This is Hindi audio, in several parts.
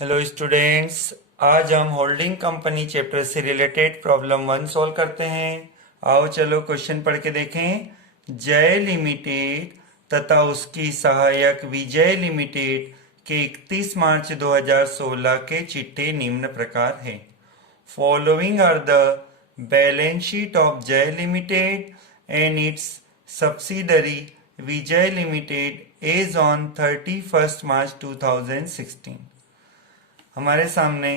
Hello students. आज हम होल्डिंग कंपनी चैप्टर से रिलेटेड प्रॉब्लम 1 सॉल्व करते हैं। आओ चलो क्वेश्चन पढ़ के देखें। जय लिमिटेड तथा उसकी सहायक विजय लिमिटेड के 31 मार्च 2016 के चिट्ठे निम्न प्रकार हैं। Following are the balance sheet of Jay limited and its subsidiary Vijay limited as on 31 March 2016। हमारे सामने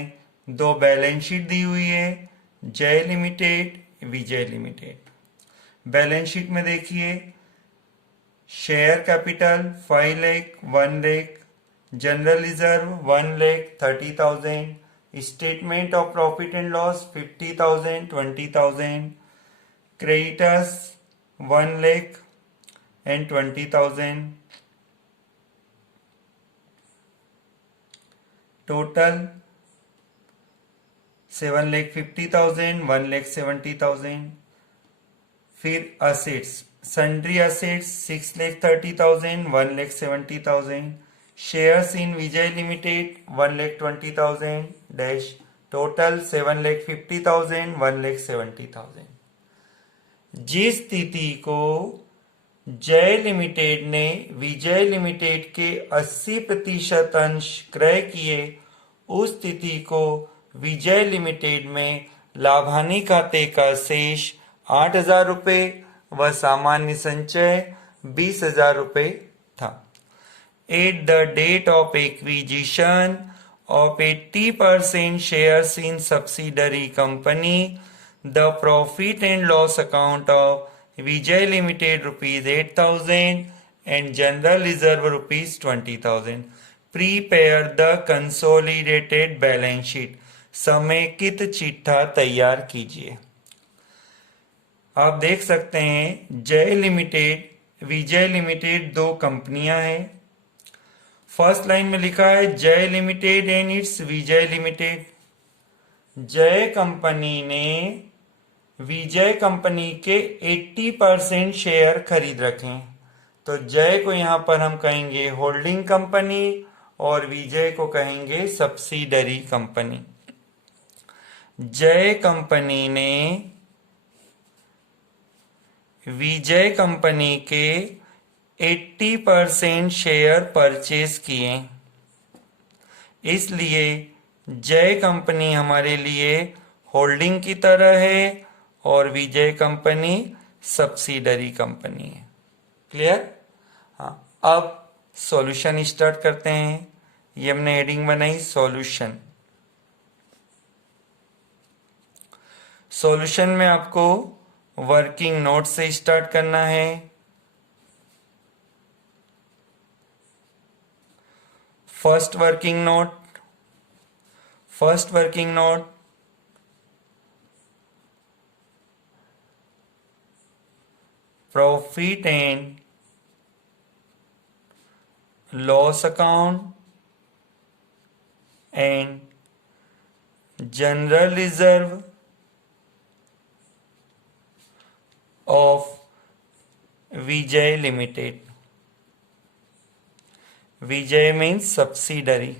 दो बैलेंस शीट दी हुई है, जय लिमिटेड विजय लिमिटेड। बैलेंस शीट में देखिए, share capital 5 lakh 1 lakh, general reserve 1 lakh 30,000, statement of profit and loss 50,000 20,000, creditors 1 lakh and 20,000, total 7,50,000 1,70,000। फिर assets, sundry assets 6,30,000 1,70,000, shares in Vijay limited 1,20,000 dash, total 7,50,000 1,70,000। जिस स्थिति को जय लिमिटेड ने विजय लिमिटेड के 80% अंश क्रय किए, उस स्थिति को विजय लिमिटेड में लाभानी खाते का शेष 8,000 रुपये व सामान्य संचय 20,000 रुपये था। At the date of acquisition of 80% shares in subsidiary company, the profit and loss account of Vijay Limited rupees 8,000 and general reserve rupees 20,000. Prepare the consolidated balance sheet. समेकित चिट्ठा तैयार कीजिए। आप देख सकते हैं जय लिमिटेड विजय लिमिटेड दो कंपनियां हैं। फर्स्ट लाइन में लिखा है जय limited and it's Vijay limited. जय कंपनी ने विजय कंपनी के 80% शेयर खरीद रखे हैं, तो जय को यहां पर हम कहेंगे होल्डिंग कंपनी और विजय को कहेंगे सब्सिडरी कंपनी। जय कंपनी ने विजय कंपनी के 80% शेयर परचेज किए, इसलिए जय कंपनी हमारे लिए होल्डिंग की तरह है और विजय कंपनी सब्सिडरी कंपनी है। क्लियर? हाँ, अब सॉल्यूशन स्टार्ट करते हैं। ये हमने हेडिंग बनाई सॉल्यूशन। सॉल्यूशन में आपको वर्किंग नोट से स्टार्ट करना है। First working note profit and loss account and general reserve of Vijay limited. Vijay means subsidiary.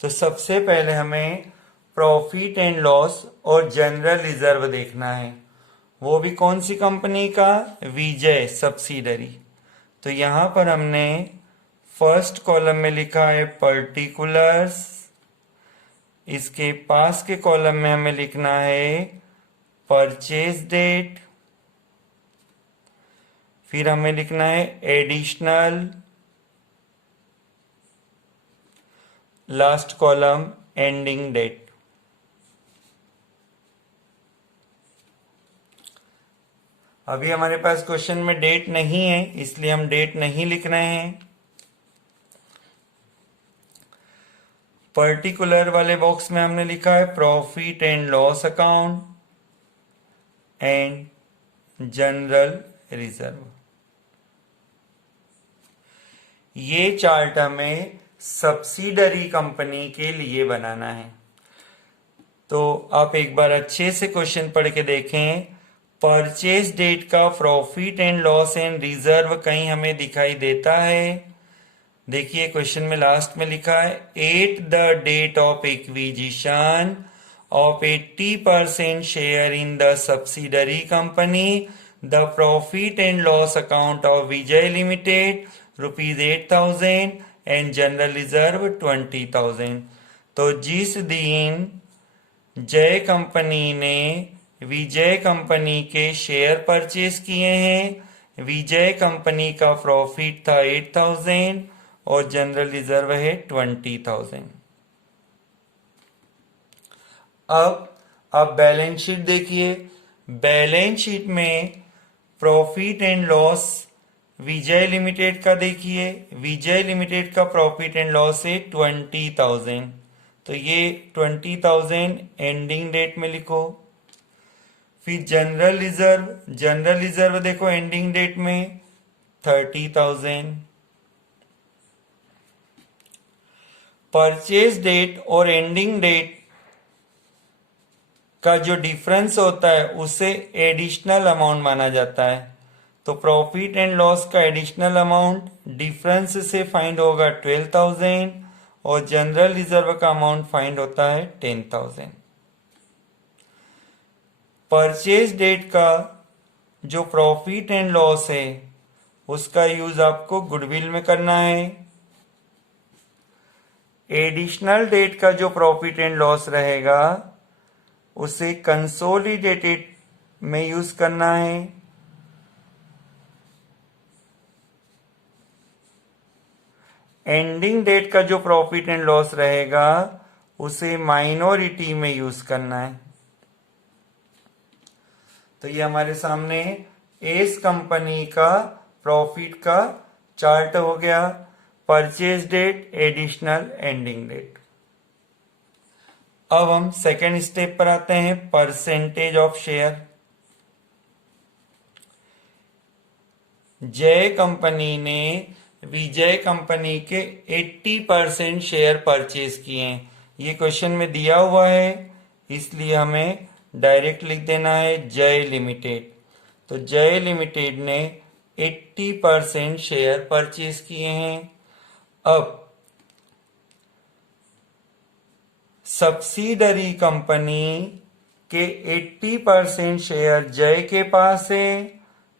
तो सबसे पहले हमें प्रॉफिट एंड लॉस और जनरल रिजर्व देखना है, वो भी कौन सी कंपनी का? विजय सब्सिडरी। तो यहां पर हमने फर्स्ट कॉलम में लिखा है पर्टिकुलर्स, इसके पास के कॉलम में हमें लिखना है परचेज डेट, फिर हमें लिखना है additional, last column ending date. अभी हमारे पास क्वेश्चन में डेट नहीं है, इसलिए हम डेट नहीं लिख रहे हैं। पर्टिकुलर वाले बॉक्स में हमने लिखा है profit and loss account and general reserve. ये चार्ट हमें सब्सिडरी कंपनी के लिए बनाना है। तो आप एक बार अच्छे से क्वेश्चन पढ़ के देखें। परचेज डेट का profit and loss and reserve कहीं हमें दिखाई देता है? देखिए क्वेश्चन में लास्ट में लिखा है at the date of acquisition of 80% share in the subsidiary company, the profit and loss account of Vijay Limited rupees 8,000 and general reserve 20,000। तो जिस दिन जय कंपनी ने विजय कंपनी के शेयर परचेज किए हैं, विजय कंपनी का प्रॉफिट था 8,000 और जनरल रिजर्व है 20,000। अब बैलेंस शीट देखिए। बैलेंस शीट में profit and loss Vijay limited का देखिए, विजय लिमिटेड का प्रॉफिट एंड लॉस है 20,000। तो ये 20,000 एंडिंग डेट में लिखो। फिर जनरल रिजर्व, जनरल रिजर्व देखो एंडिंग डेट में 30,000। परचेज डेट और एंडिंग डेट का जो डिफरेंस होता है उसे एडिशनल अमाउंट माना जाता है। तो प्रॉफिट एंड लॉस का एडिशनल अमाउंट डिफरेंस से फाइंड होगा 12,000 और जनरल रिजर्व का अमाउंट फाइंड होता है 10,000। परचेज डेट का जो प्रॉफिट एंड लॉस है उसका यूज आपको गुडविल में करना है। एडिशनल डेट का जो प्रॉफिट एंड लॉस रहेगा उसे कंसोलिडेटेड में यूज करना है। एंडिंग डेट का जो प्रॉफिट एंड लॉस रहेगा उसे माइनॉरिटी में यूज करना है। तो ये हमारे सामने एस कंपनी का प्रॉफिट का चार्ट हो गया। Purchase date, additional, ending date. अब हम सेकेंड स्टेप पर आते हैं, percentage of share. Jay company ने विजय कंपनी के 80% शेयर परचेज किए हैं। ये क्वेश्चन में दिया हुआ है इसलिए हमें डायरेक्ट लिख देना है जय लिमिटेड। तो जय लिमिटेड ने 80% शेयर परचेज किए हैं। अब सब्सिडरी कंपनी के 80% शेयर जय के पास है,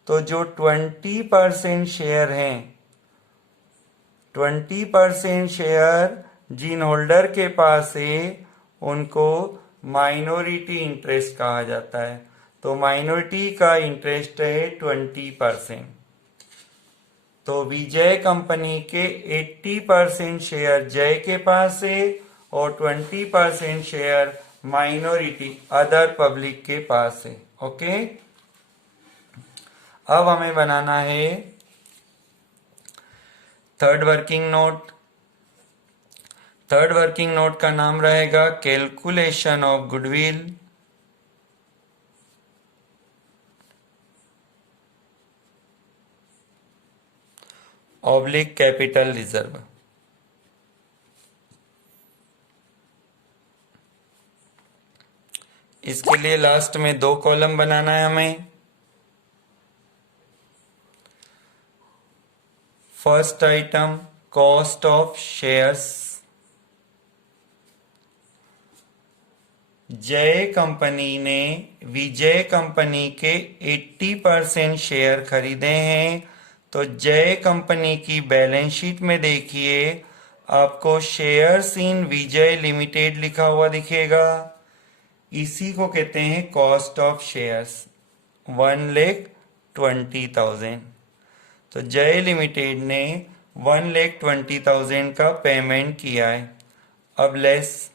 तो जो 20% शेयर हैं, 20% शेयर जिन होल्डर के पास है उनको माइनॉरिटी इंटरेस्ट कहा जाता है। तो माइनॉरिटी का इंटरेस्ट है 20%। तो विजय कंपनी के 80% शेयर जय के पास है और 20% शेयर माइनॉरिटी अदर पब्लिक के पास है। ओके, अब हमें बनाना है third working note. Third working note का नाम रहेगा calculation of goodwill. Oblique capital reserve. इसके लिए लास्ट में 2 कॉलम बनाना है हमें। First item cost of shares. जय कंपनी ने विजय कंपनी के 80% शेयर खरीदे हैं। तो जय कंपनी की बैलेंस शीट में देखिए आपको शेयर्स इन विजय लिमिटेड लिखा हुआ दिखेगा। इसी को कहते हैं कॉस्ट ऑफ शेयर्स, 1,20,000। तो जय लिमिटेड ने 1,20,000 का पेमेंट किया है। अब लेस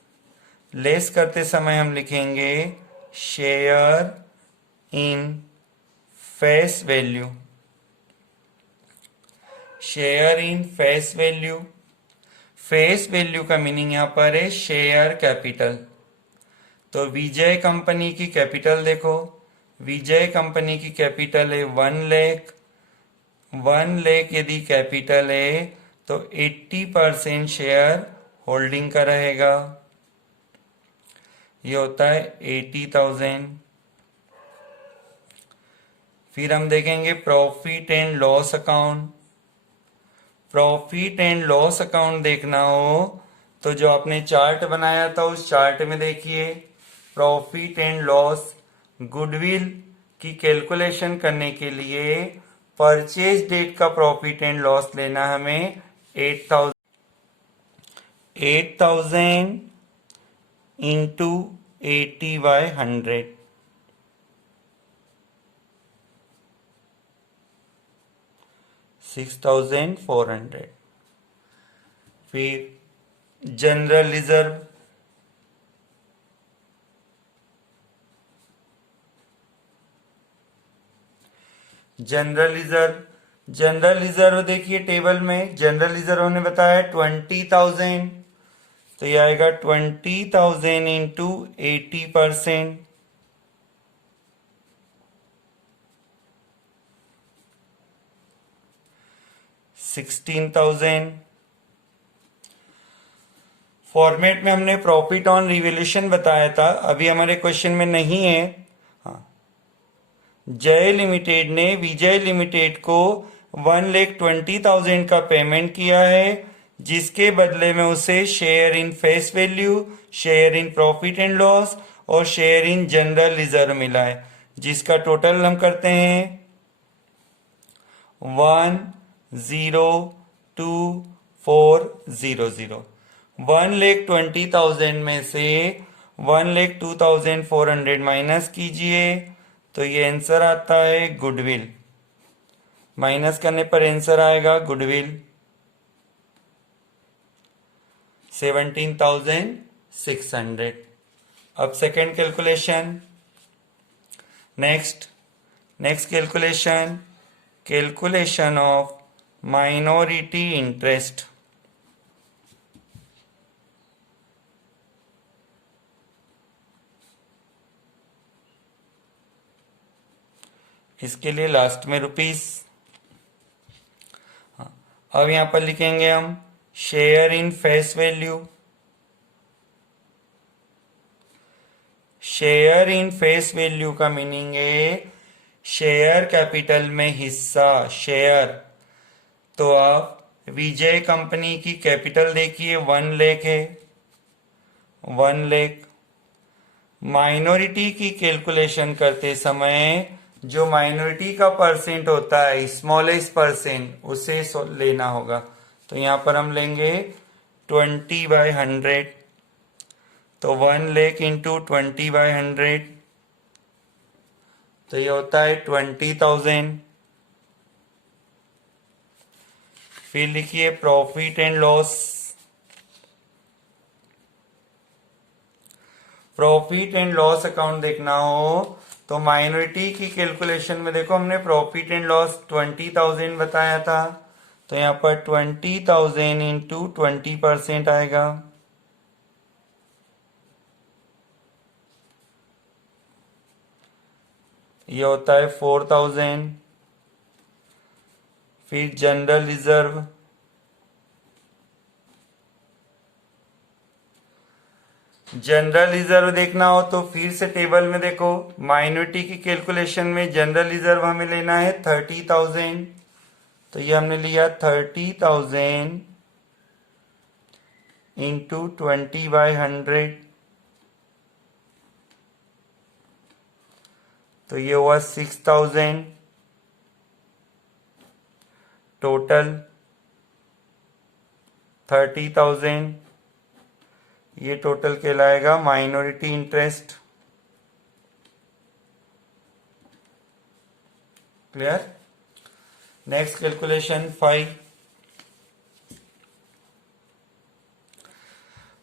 करते समय हम लिखेंगे share in face value. Share in face value, face value का मीनिंग यहां पर है शेयर कैपिटल। तो विजय कंपनी की कैपिटल देखो, विजय कंपनी की कैपिटल है 1 लाख। 1 लाख यदि कैपिटल है तो 80% शेयर होल्डिंग का रहेगा, ये होता है 80,000। फिर हम देखेंगे profit and loss account. Profit and loss account देखना हो तो जो आपने चार्ट बनाया था उस चार्ट में देखिए, प्रॉफिट एंड लॉस गुडविल की कैलकुलेशन करने के लिए परचेज डेट का प्रॉफिट एंड लॉस लेना हमें 8,000 इंटू 80/100, 6,400। फिर जनरल रिजर्व, जनरल रिजर्व देखिए टेबल में जनरल रिजर्व ने बताया 20,000, तो ये आएगा 20,000 इंटू 80%, 16,000। फॉर्मेट में हमने प्रॉफिट ऑन रिवैल्यूएशन बताया था, अभी हमारे क्वेश्चन में नहीं है। हाँ, जय लिमिटेड ने विजय लिमिटेड को 1,20,000 का पेमेंट किया है, जिसके बदले में उसे share in face value, share in profit and loss और शेयर इन जनरल रिजर्व मिला है, जिसका टोटल हम करते हैं 1,02,400। 1,20,000 में से 1,02,400 माइनस कीजिए तो ये आंसर आता है गुडविल। माइनस करने पर आंसर आएगा गुडविल 17,600। अब second calculation, next calculation of minority interest. इसके लिए लास्ट में रुपीस। अब यहां पर लिखेंगे हम share in face value. Share in face value का मीनिंग है शेयर कैपिटल में हिस्सा, शेयर। तो आप विजय कंपनी की कैपिटल देखिए 1 लाख है, 1 लाख। माइनॉरिटी की कैलकुलेशन करते समय जो माइनॉरिटी का परसेंट होता है, स्मॉलेस्ट परसेंट, उसे लेना होगा। तो यहां पर हम लेंगे 20/100, तो 1 लाख इंटू 20/100, तो ये होता है 20,000। फिर लिखिए profit and loss. Profit and loss account देखना हो तो माइनॉरिटी की कैलकुलेशन में देखो हमने प्रॉफिट एंड लॉस 20,000 बताया था, तो यहां पर 20,000 इंटू 20% आएगा, ये होता है 4,000। फिर जनरल रिजर्व, जनरल रिजर्व देखना हो तो फिर से टेबल में देखो, माइनॉरिटी की कैलकुलेशन में जनरल रिजर्व हमें लेना है 30,000, तो ये हमने लिया 30,000 इंटू 20/100, तो ये हुआ 6,000। टोटल 30,000, ये टोटल कहलाएगा minority interest. Clear? Next calculation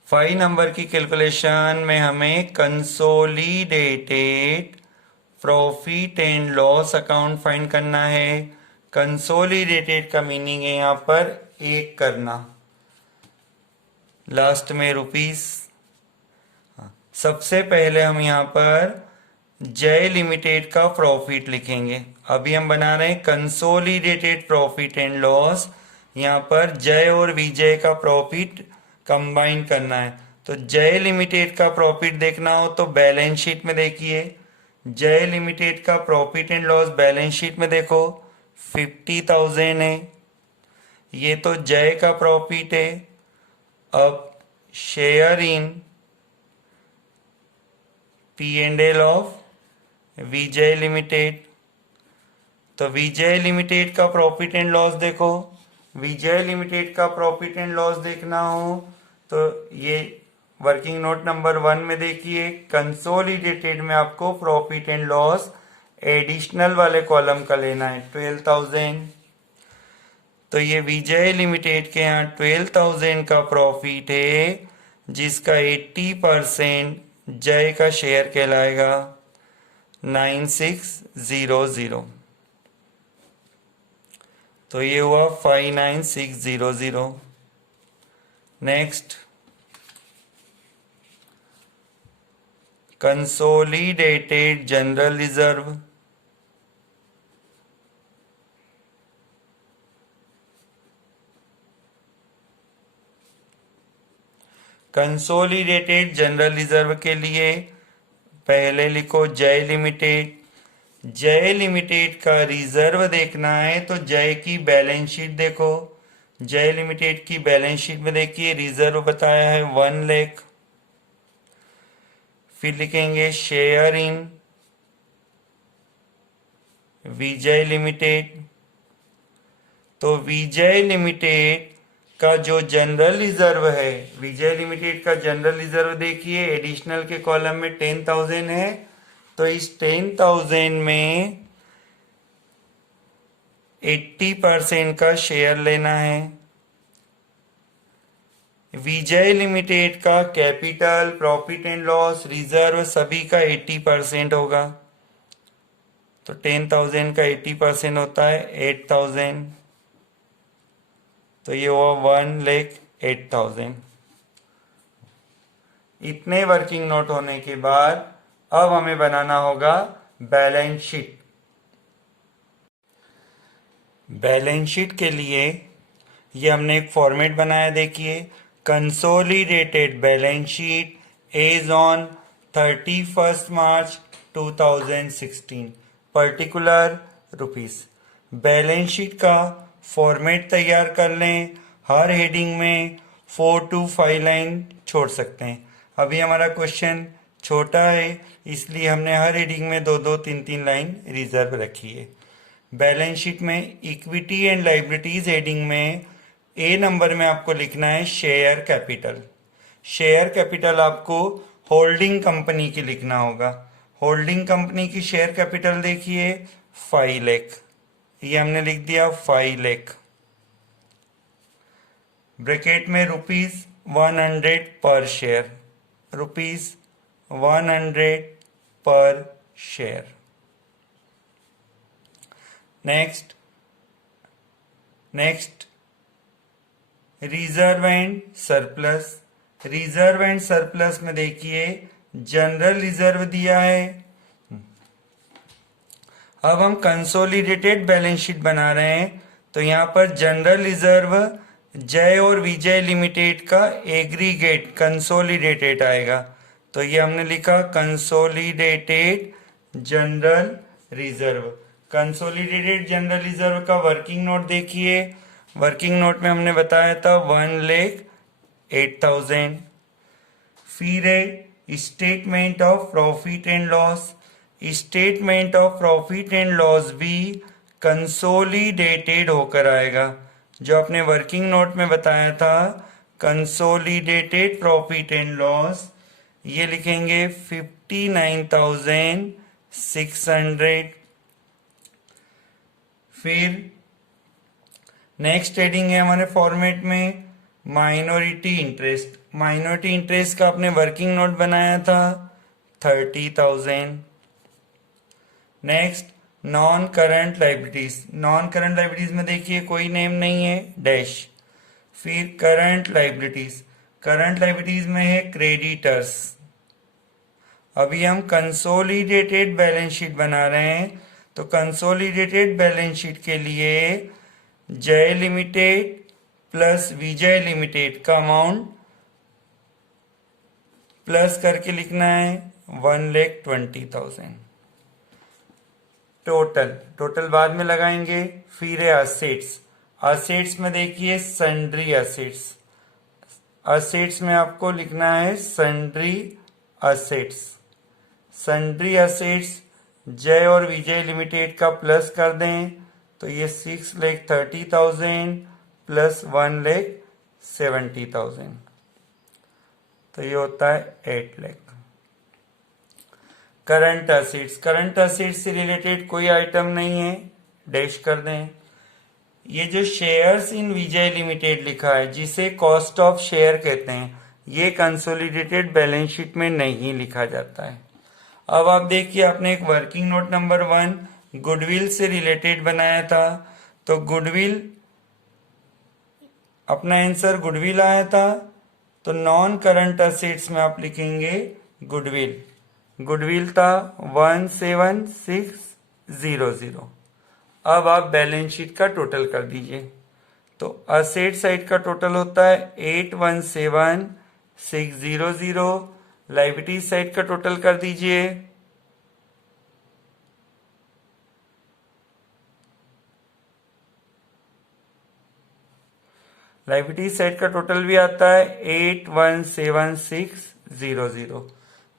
5 number की कैलकुलेशन में हमें consolidated profit and loss account find करना है। कंसोलिडेटेड का मीनिंग है यहां पर एक करना, लास्ट में रुपीस। सबसे पहले हम यहां पर जय लिमिटेड का प्रॉफिट लिखेंगे। अभी हम बना रहे हैं कंसोलिडेटेड प्रॉफिट एंड लॉस, यहां पर जय और विजय का प्रॉफिट कंबाइन करना है। तो जय लिमिटेड का प्रॉफिट देखना हो तो बैलेंस शीट में देखिए, जय लिमिटेड का profit and loss balance sheet में देखो 50,000 है। ये तो जय का प्रॉफिट है। अब share in P&L of Vijay limited. तो विजय लिमिटेड का प्रॉफिट एंड लॉस देखो, विजय लिमिटेड का प्रॉफिट एंड लॉस देखना हो तो ये वर्किंग नोट नंबर 1 में देखिए, कंसोलिडेटेड में आपको प्रॉफिट एंड लॉस एडिशनल वाले कॉलम का लेना है 12,000। तो ये विजय लिमिटेड के यहाँ 12,000 का प्रॉफिट है, जिसका 80% जय का शेयर कहलाएगा 9600। तो ये हुआ 59600। Next, consolidated general reserve. Consolidated general reserve के लिए पहले लिखो जय लिमिटेड। जय लिमिटेड का रिजर्व देखना है तो जय की बैलेंस शीट देखो, जय लिमिटेड की बैलेंस शीट में देखिए रिजर्व बताया है 1 लाख। फिर लिखेंगे शेयर इन विजय लिमिटेड। तो विजय लिमिटेड का जो जनरल रिजर्व है, विजय लिमिटेड का जनरल रिजर्व देखिए एडिशनल के कॉलम में 10,000 है। तो इस 10,000 में 80% का शेयर लेना है। विजय लिमिटेड का capital, profit and loss, reserve सभी का 80% होगा। तो 10,000 का 80% होता है 8,000। तो ये हुआ 1,08,000। इतने वर्किंग नोट होने के बाद अब हमें बनाना होगा बैलेंस शीट। बैलेंस शीट के लिए ये हमने एक फॉर्मेट बनाया, देखिए consolidated balance sheet as on 31 March 2016 particular rupees. Balance sheet का फॉर्मेट तैयार कर लें, हर हेडिंग में 4 to 5 लाइन छोड़ सकते हैं। अभी हमारा क्वेश्चन छोटा है इसलिए हमने हर हेडिंग में 2-2, 3-3 लाइन रिजर्व रखी है। बैलेंस शीट में इक्विटी एंड लाइबिलिटीज हेडिंग में ए नंबर में आपको लिखना है शेयर कैपिटल। शेयर कैपिटल आपको होल्डिंग कंपनी की लिखना होगा। होल्डिंग कंपनी की शेयर कैपिटल देखिए 5 लाख, ये हमने लिख दिया 5 लाख। ब्रैकेट में ₹100 पर शेयर, ₹100 पर share. Next reserve and surplus. Reserve and surplus में देखिए जनरल रिजर्व दिया है। अब हम कंसोलिडेटेड बैलेंस शीट बना रहे हैं तो यहाँ पर जनरल रिजर्व जय और विजय लिमिटेड का एग्रीगेट कंसोलिडेटेड आएगा। तो ये हमने लिखा consolidated general reserve. Consolidated general reserve का वर्किंग नोट देखिए, वर्किंग नोट में हमने बताया था 1,08,000। फिर है statement of profit and loss. Statement of profit and loss भी कंसोलिडेटेड होकर आएगा। जो आपने वर्किंग नोट में बताया था कंसोलिडेटेड प्रॉफिट एंड लॉस, ये लिखेंगे 59,600। फिर नेक्स्ट हेडिंग है हमारे फॉर्मेट में माइनॉरिटी इंटरेस्ट। माइनॉरिटी इंटरेस्ट का आपने वर्किंग नोट बनाया था 30,000। Next non current liabilities. Non current liabilities में देखिए कोई नेम नहीं है, डैश। फिर करंट लाइबिलिटीज, करंट लाइबिलिटीज में है क्रेडिटर्स। अभी हम कंसोलिडेटेड बैलेंस शीट बना रहे हैं तो कंसोलिडेटेड बैलेंस शीट के लिए जय लिमिटेड प्लस विजय लिमिटेड का अमाउंट प्लस करके लिखना है 1,20,000। टोटल बाद में लगाएंगे। फिर है असेट्स। असेट्स में देखिए सन्ड्री असेट्स, असेट्स में आपको लिखना है सन्ड्री असेट्स। सन्ड्री असेट्स जय और विजय लिमिटेड का प्लस कर दें तो ये 6,30,000 प्लस 1,70,000, तो ये होता है 8 lakh. Current assets, current assets से रिलेटेड कोई आइटम नहीं है, डैश कर दें। ये जो शेयर्स इन विजय लिमिटेड लिखा है जिसे कॉस्ट ऑफ शेयर कहते हैं, ये कंसोलिडेटेड बैलेंस शीट में नहीं लिखा जाता है। अब आप देखिए आपने एक वर्किंग नोट नंबर 1 गुडविल से रिलेटेड बनाया था, तो गुडविल अपना आंसर गुडविल आया था, तो नॉन करंट असेट्स में आप लिखेंगे गुडविल। गुडविल था 17600। अब आप बैलेंस शीट का टोटल कर दीजिए, तो असेट साइड का टोटल होता है 817,600। लायबिलिटी साइड का टोटल कर दीजिए, लायबिलिटी साइड का टोटल भी आता है 817,600।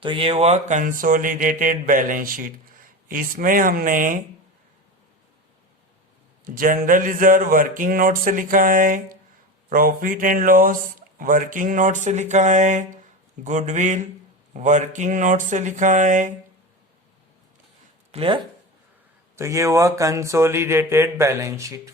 तो ये हुआ कंसोलिडेटेड बैलेंस शीट। इसमें हमने जनरल रिजर्व वर्किंग नोट से लिखा है, profit and loss working note से लिखा है, गुडविल वर्किंग नोट से लिखा है। क्लियर? तो ये हुआ कंसोलिडेटेड बैलेंस शीट।